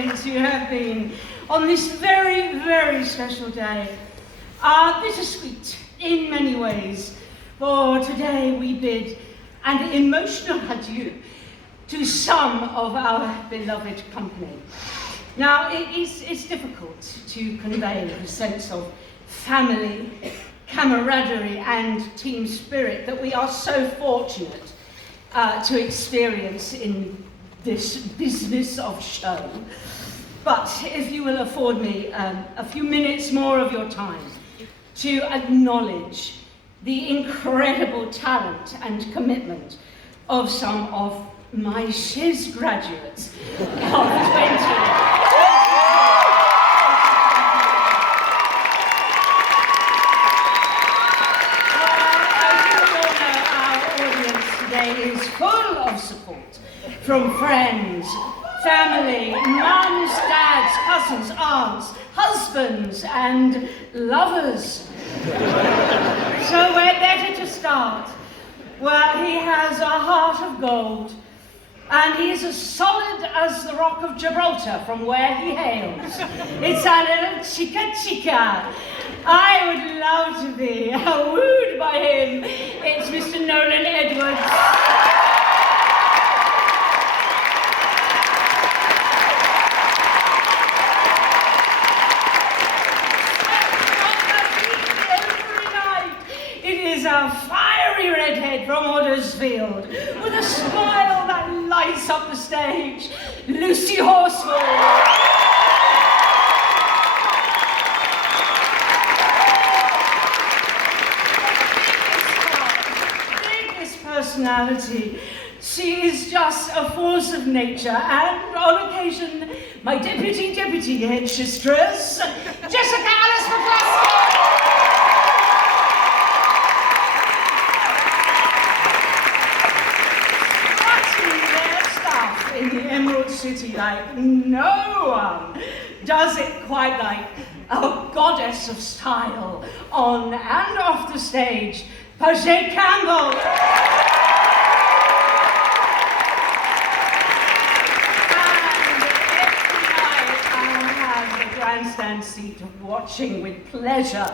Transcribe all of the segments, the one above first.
audience you have been on this very, very special day. Bittersweet in many ways, for today we bid an emotional adieu to some of our beloved company. Now, it's difficult to convey the sense of family, camaraderie, and team spirit that we are so fortunate to experience in this business of show. But if you will afford me a few minutes more of your time to acknowledge the incredible talent and commitment of some of my shiz graduates of 20. Is full of support from friends, family, mums, dads, cousins, aunts, husbands, and lovers. So where better to start? Well, he has a heart of gold, and he is as solid as the Rock of Gibraltar from where he hails. It's a little chica. I would love to be wooed by him. It's Mr. Nolan Edwards. It is a fiery redhead from Huddersfield with a smile that lights up the stage. Lucie Horsfall. Personality. She is just a force of nature, and on occasion, my deputy headmistress, Jessica Alice McLean. Watching their stuff in the Emerald City like no one does it quite like a goddess of style on and off the stage, Paget Campbell. Grandstand seat of watching with pleasure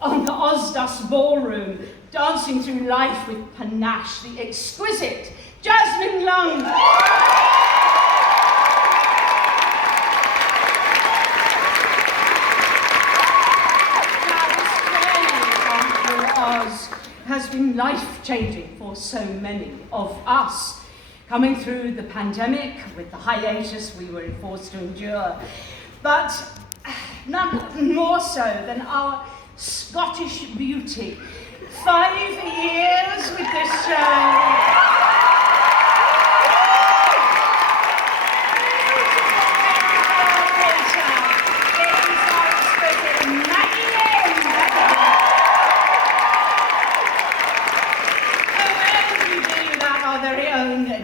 on the Ozdas ballroom, dancing through life with panache, the exquisite Jasmine Lung. And now, this journey through Oz has been life-changing for so many of us. Coming through the pandemic with the hiatus we were forced to endure, but none more so than our Scottish beauty. 5 years with this show.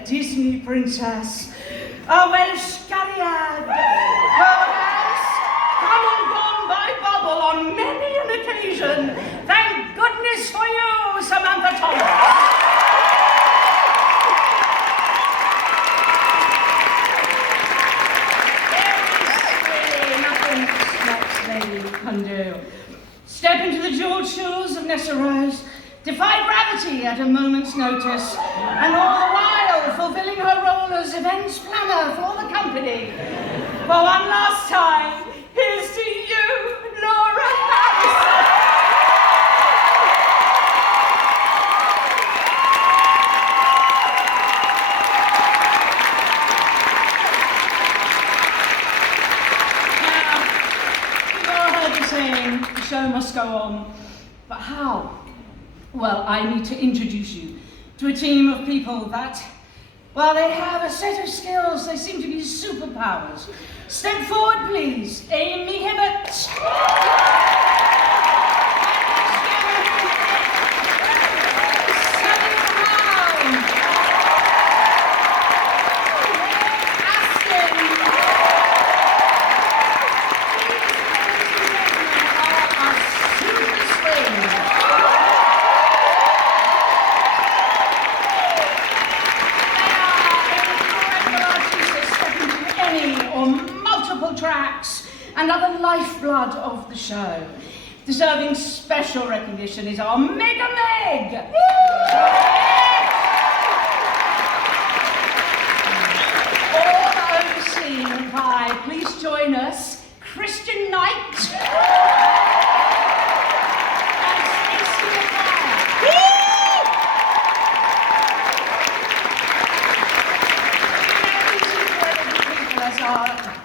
Disney princess, a Welsh Gariad, who has come and gone by bubble on many an occasion. Thank goodness for you, Samantha Thomas. There is really nothing this next lady can do. Step into the jeweled shoes of Nessarose, defy gravity at a moment's notice, and all the while fulfilling her role as events planner for the company. For one last time, here's to you, Laura Harrison. Now, you've all heard the saying, the show must go on. But how? Well, I need to introduce you to a team of people that, well, they have a set of skills. They seem to be superpowers. Step forward, please. Amy Hibbert. Or tracks, and are the lifeblood of the show. Deserving special recognition is our Mega Meg! All overseen by, please join us, Christian Knight.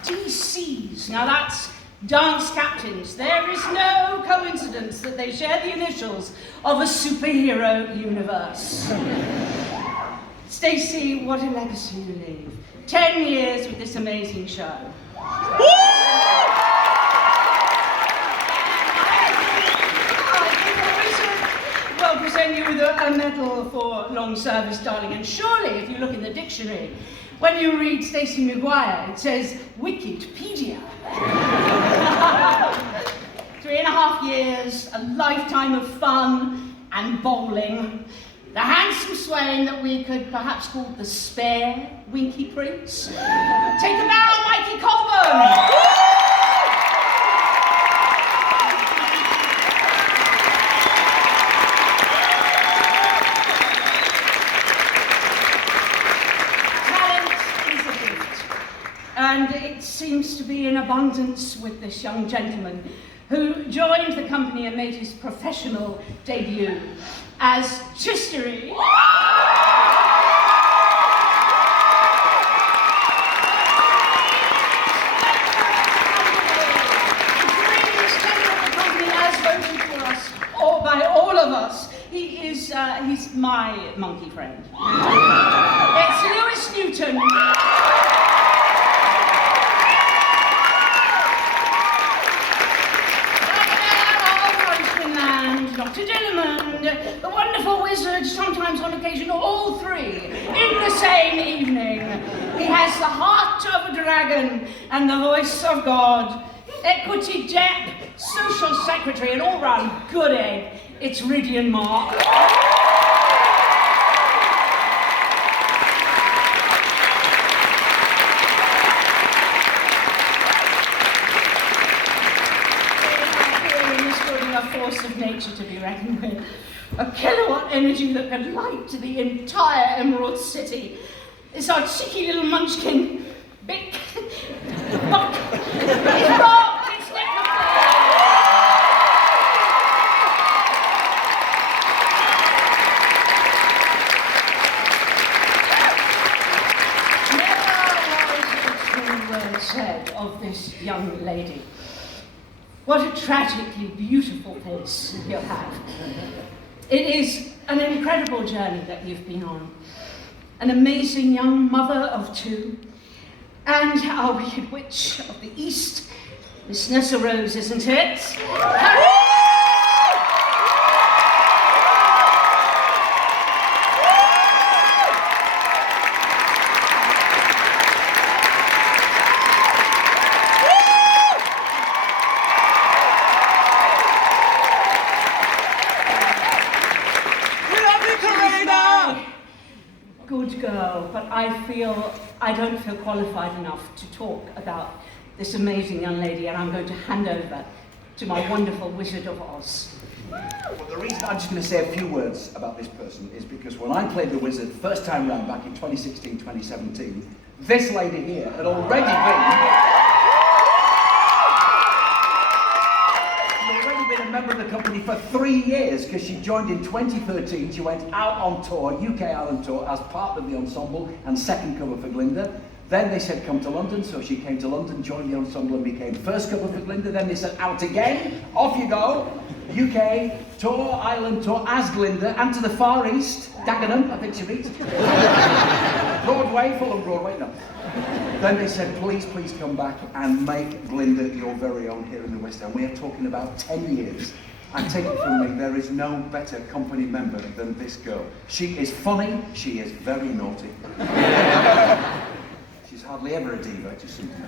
DCs. Now that's dance captains. There is no coincidence that they share the initials of a superhero universe. Stacey, what a legacy you leave. 10 years with this amazing show. Well, present you with a medal for long service, darling. And surely, if you look in the dictionary, when you read Stacey Maguire, it says Wikipedia. 3.5 years, a lifetime of fun and bowling. The handsome swain that we could perhaps call the spare Winky Prince. Take a bow, Mikey Cobham! And it seems to be in abundance with this young gentleman who joined the company and made his professional debut as Chistery. As voted for us, or by all of us, he's my monkey friend. It's Lewis Newton. Dr. Dillamond, the wonderful wizard, sometimes on occasion all three, in the same evening. He has the heart of a dragon and the voice of God. Equity Depp, social secretary, and all-round good egg. It's Ridian Mark. Force of nature to be reckoned with. A kilowatt energy that could light the entire Emerald City. It's our cheeky little munchkin. Big. Buck. It's rocked. It's Never was a true word said of this young lady. What a tragically beautiful face you have. It is an incredible journey that you've been on. An amazing young mother of two, and our wicked witch of the East, Miss Nessarose, isn't it? Good girl, but I don't feel qualified enough to talk about this amazing young lady, and I'm going to hand over to my wonderful Wizard of Oz. Well, the reason I'm just going to say a few words about this person is because when I played the Wizard first time round back in 2016-2017, this lady here had already been a member of the company for 3 years, because she joined in 2013. She went out on tour, UK Island tour, as part of the ensemble and second cover for Glinda. Then they said come to London, so she came to London, joined the ensemble and became first cover for Glinda. Then they said out again, off you go, UK tour, Ireland tour as Glinda, and to the Far East, Dagenham, I think she reached. Broadway, Fulham Broadway, no. Then they said, please come back and make Glinda your very own here in the West End. We are talking about 10 years. And take it from me, there is no better company member than this girl. She is funny, she is very naughty. She's hardly ever a diva, just something.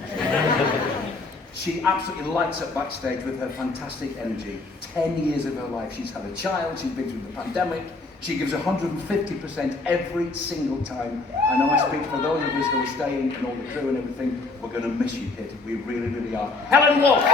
She absolutely lights up backstage with her fantastic energy. 10 years of her life, she's had a child, she's been through the pandemic, She gives 150% every single time. I know I speak for those of us who are staying and all the crew and everything. We're going to miss you, kid. We really, really are. Helen Woolf!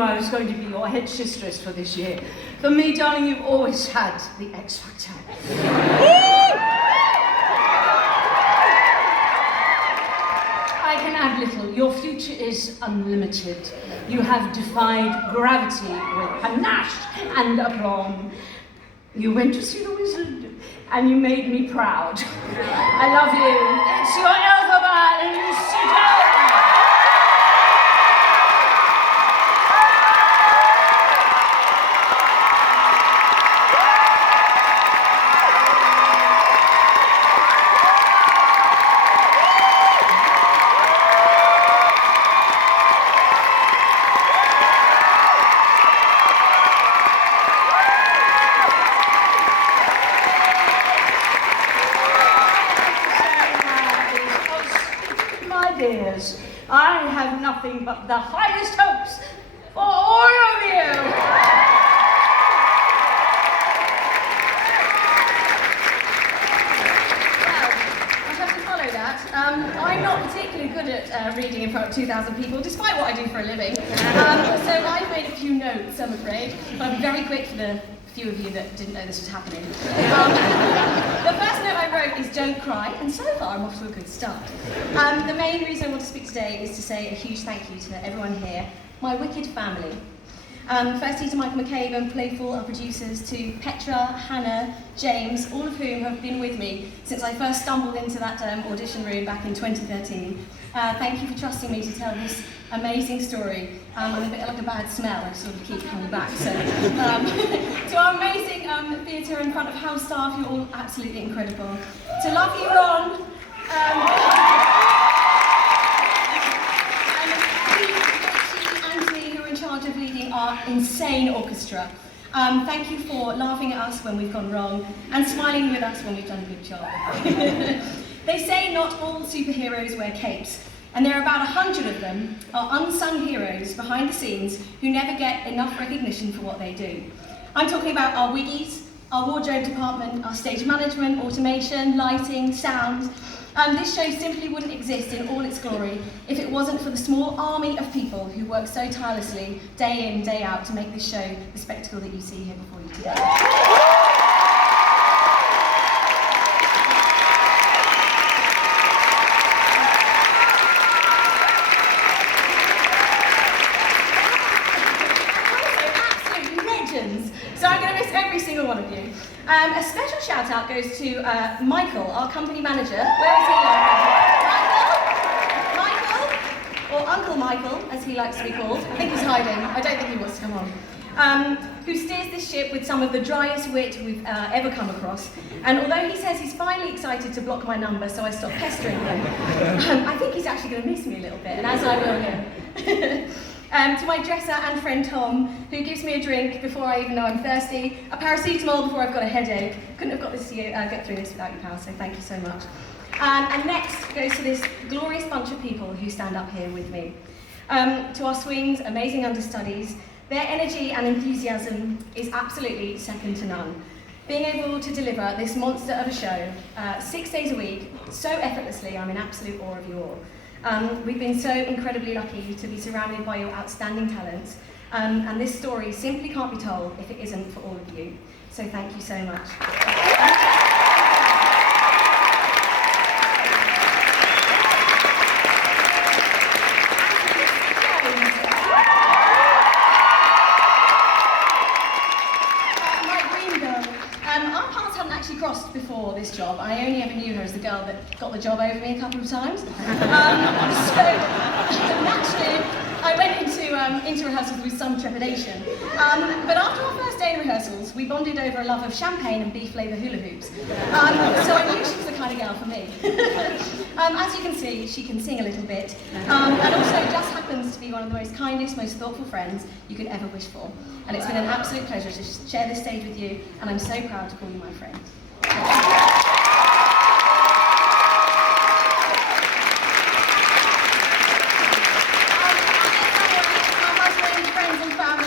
I was going to be your head mistress for this year. For me, darling, you've always had the X Factor. I can add little. Your future is unlimited. You have defied gravity with panache and aplomb. You went to see the wizard, and you made me proud. I love you. It's your Elphaba and Lucie. I have nothing but the highest hopes for all of you. Well, I have to follow that. I'm not particularly good at reading in front of 2,000 people, despite what I do for a living. So I've made a few notes, I'm afraid, but I'll be very quick for the few of you that didn't know this was happening. The first note I wrote is don't cry, and so far I'm off to a good start. The main reason I want to speak today is to say a huge thank you to everyone here, my wicked family. Firstly to Michael McCabe and Playful, our producers, to Petra, Hannah, James, all of whom have been with me since I first stumbled into that audition room back in 2013. Thank you for trusting me to tell this amazing story. I'm a bit like a bad smell, I sort of keep coming back. So, to our amazing theatre and front of house staff, you're all absolutely incredible. To Love You Ron, Anthony, who are in charge of leading our insane orchestra. Thank you for laughing at us when we've gone wrong and smiling with us when we've done a good job. They say not all superheroes wear capes, and there are about 100 of them, are unsung heroes behind the scenes who never get enough recognition for what they do. I'm talking about our wiggies, our wardrobe department, our stage management, automation, lighting, sound. This show simply wouldn't exist in all its glory if it wasn't for the small army of people who work so tirelessly, day in, day out, to make this show the spectacle that you see here before you today. So I'm going to miss every single one of you. A special shout out goes to Michael, our company manager. Where is he? Michael, or Uncle Michael, as he likes to be called. I think he's hiding. I don't think he wants to come on. Who steers this ship with some of the driest wit we've ever come across. And although he says he's finally excited to block my number, so I stopped pestering him, I think he's actually going to miss me a little bit, and as I will him. To my dresser and friend Tom, who gives me a drink before I even know I'm thirsty, a paracetamol before I've got a headache. Couldn't have got this get through this without your power, so thank you so much. And next goes to this glorious bunch of people who stand up here with me. To our swings, amazing understudies, their energy and enthusiasm is absolutely second to none. Being able to deliver this monster of a show 6 days a week, so effortlessly, I'm in absolute awe of you all. We've been so incredibly lucky to be surrounded by your outstanding talents, and this story simply can't be told if it isn't for all of you. So thank you so much. Crossed before this job. I only ever knew her as the girl that got the job over me a couple of times. So naturally, I went into rehearsals with some trepidation. But after our first day in rehearsals, we bonded over a love of champagne and beef flavour hula hoops. So I knew she was the kind of girl for me. As you can see, she can sing a little bit, and also just happens to be one of the most kindest, most thoughtful friends you could ever wish for. And it's been an absolute pleasure to share this stage with you, and I'm so proud to call you my friend.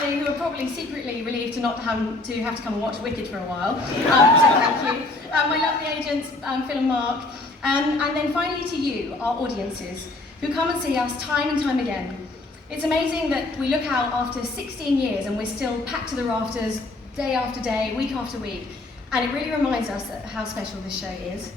Who are probably secretly relieved to not have to come and watch Wicked for a while. So thank you. My lovely agents, Phil and Mark. And then finally to you, our audiences, who come and see us time and time again. It's amazing that we look out after 16 years and we're still packed to the rafters, day after day, week after week. And it really reminds us how special this show is.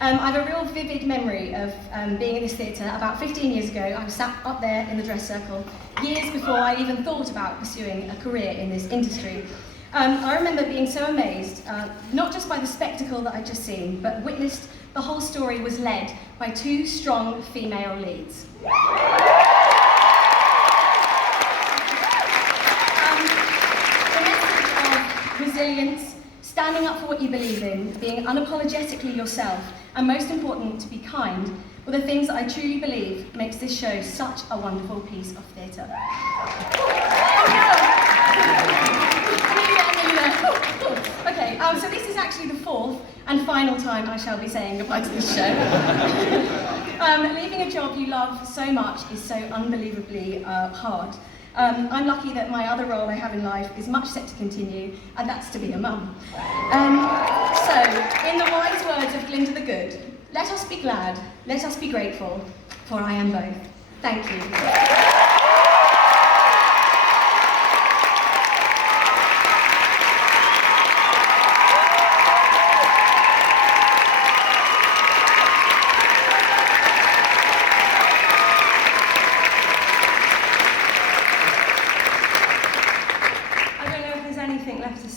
I have a real vivid memory of being in this theatre about 15 years ago. I was sat up there in the dress circle, years before I even thought about pursuing a career in this industry. I remember being so amazed, not just by the spectacle that I'd just seen, but witnessed the whole story was led by two strong female leads. The message of resilience, standing up for what you believe in, being unapologetically yourself, and most important, to be kind, were the things that I truly believe makes this show such a wonderful piece of theatre. Okay, so this is actually the fourth and final time I shall be saying goodbye to this show. Leaving a job you love so much is so unbelievably hard. I'm lucky that my other role I have in life is much set to continue, and that's to be a mum. So, in the wise words of Glinda the Good, let us be glad, let us be grateful, for I am both. Thank you.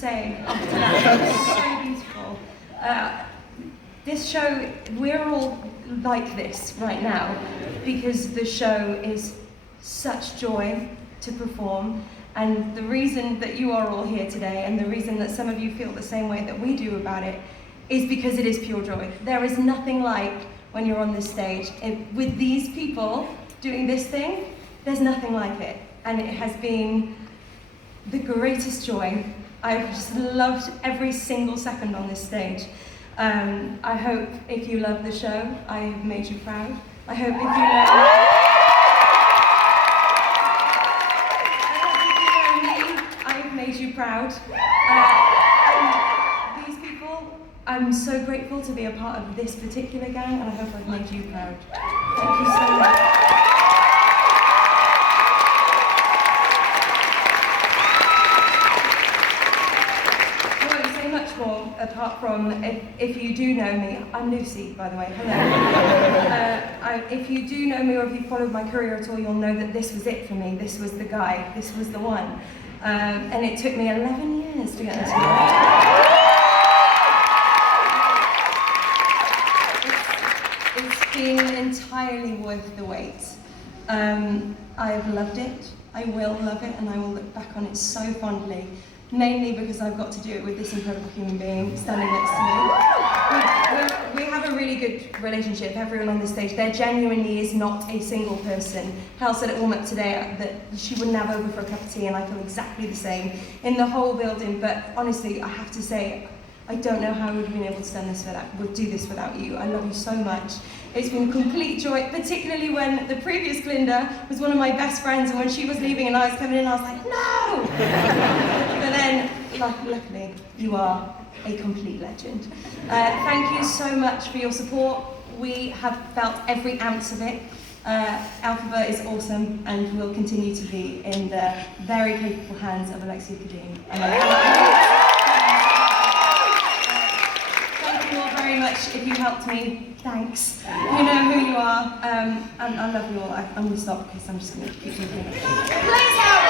After that. It's so beautiful. This show, we're all like this right now because the show is such joy to perform, and the reason that you are all here today and the reason that some of you feel the same way that we do about it is because it is pure joy. There is nothing like when you're on this stage. With these people doing this thing, there's nothing like it, and it has been the greatest joy. I've just loved every single second on this stage. I hope if you love the show, I have made you proud. I hope if you know me, I have made you proud. And these people, I'm so grateful to be a part of this particular gang, and I hope I've made you proud. Thank you so much. Apart from, if you do know me, I'm Lucie, by the way, hello. If you do know me or if you followed my career at all, you'll know that this was it for me. This was the guy, this was the one. And it took me 11 years to get this right. It's been entirely worth the wait. I've loved it, I will love it, and I will look back on it so fondly. Mainly because I've got to do it with this incredible human being standing next to me. We have a really good relationship, everyone on this stage. There genuinely is not a single person. Hal said at warm-up today that she wouldn't have over for a cup of tea, and I feel exactly the same in the whole building. But honestly, I have to say, I don't know how I would have been able to do this without you. I love you so much. It's been complete joy, particularly when the previous Glinda was one of my best friends, and when she was leaving and I was coming in, I was like, no! But then, luckily, you are a complete legend. Thank you so much for your support. We have felt every ounce of it. Elphaba is awesome and will continue to be in the very capable hands of Alexia Kadim. Thank you all very much. If you helped me, thanks. You know who you are, and I love you all. I'm going to stop because I'm just going to keep talking. Please help!